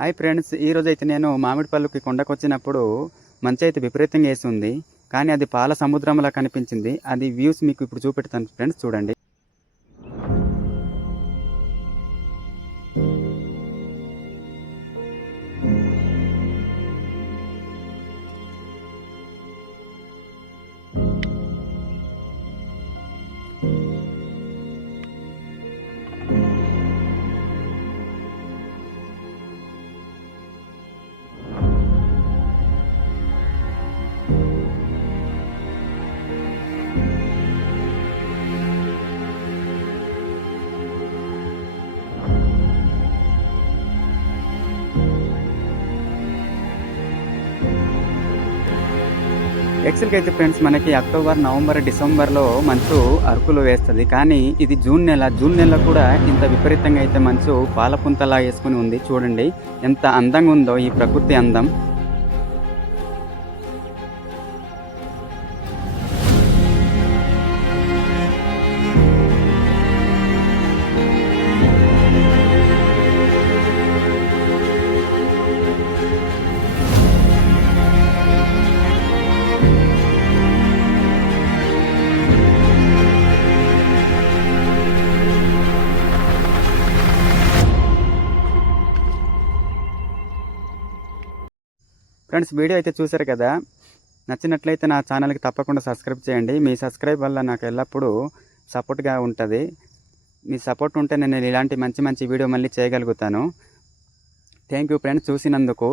Hi friends, ఈరోజు అయితే నేను మామిడిపల్లికి కొండకొచ్చినప్పుడు మంచు అయితే విపరీతంగా వేసింది. కానీ అది పాల సముద్రంలా కనిపించింది. అది వ్యూస్ మీకు ఇప్పుడు చూపెడతాను ఫ్రెండ్స్, చూడండి. యాక్చువల్గా అయితే ఫ్రెండ్స్, మనకి అక్టోబర్, నవంబర్, డిసెంబర్లో మంచు అరకులో వేస్తుంది. కానీ ఇది జూన్ నెల కూడా ఇంత విపరీతంగా అయితే మంచు పాలపుంతలా వేసుకుని ఉంది. చూడండి ఎంత అందంగా ఉందో ఈ ప్రకృతి అందం. ఫ్రెండ్స్, వీడియో అయితే చూశారు కదా. నచ్చినట్లయితే నా ఛానల్కి తప్పకుండా సబ్స్క్రైబ్ చేయండి. మీ సబ్స్క్రైబ్ వల్ల నాకు ఎల్లప్పుడూ సపోర్ట్గా ఉంటుంది. మీ సపోర్ట్ ఉంటే నేను ఇలాంటి మంచి మంచి వీడియో మళ్ళీ చేయగలుగుతాను. థ్యాంక్ యూ ఫ్రెండ్స్ చూసినందుకు.